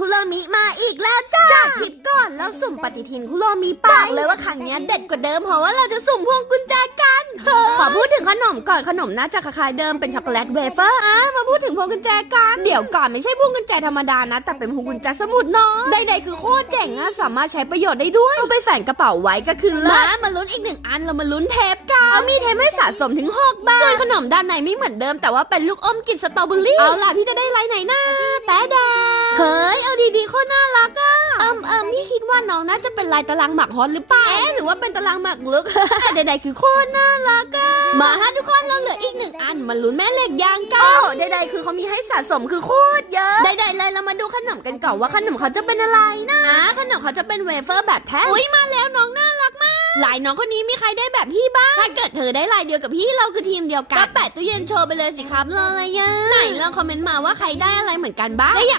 คุโรมิมาอีกแล้วจ้าจากคลิปก่อนเราสุ่มปฏิทินคุโรมิไปบอกเลยว่าครั้งเนี้ยเด็ดกว่าเดิมเพราะว่าเราจะสุ่มพวงกุญแจกันขอพูดถึงขนมก่อนขนมน่าจะคล้ายๆเดิมเป็นช็อกโกแลตเวเฟอร์อะมาพูดถึงพวงกุญแจกันเดี๋ยวก่อนไม่ใช่พวงกุญแจธรรมดานะ แต่เป็นพวงกุญแจสมุดเนาะใดๆคือโคตรเจ๋งอะสามารถใช้ประโยชน์ได้ด้วยเอาไปแฝงกระเป๋าไว้ก็คือมามาลุ้นอีกหนึ่งอันเรามาลุ้นเทปกันเอามีเทปให้สะสมถึงหกใบส่วนขนมด้านในไม่เหมือนเดิม แต่ว่าเป็นลูกอมกลิ่นสตรอเบอรี่เอาล่ะพี่จะได้ไลน์ไหนนะแต่แดง เฮ้ย เอาดีๆโคตรน่ารักอะเอิมเอิมพี่คิดว่าน้องน่าจะเป็นลายตารางหมักฮอตหรือเปล่า เอ๊ะหรือว่าเป็นตารางหมักลึก แต่ใดๆคือโคตรน่ารักอะมาฮะทุกคนเราเหลืออีกหนึ่งอันมาลุ้นแม่เหล็กยางกันโอ้ใดๆคือเขามีให้สะสมคือโคตรเยอะ ใดๆเลยเรามาดูขนมกันก่อนว่าขนมเขาจะเป็นอะไรนะขนมเขาจะเป็นเวเฟอร์แบบแท้อุ้ยมาแล้วน้องน่ารักมากลายน้องคนนี้มีใครได้แบบพี่บ้าง ถ้าเกิดเธอได้ลายเดียวกับพี่เราคือทีมเดียวกัน ก็แปะตู้เย็นโชว์ไปเลยสิครับรออะไรยังไหนลองคอมเมนต์มาว่าใครได้อะไรเหมือนกันบ้างและอยาก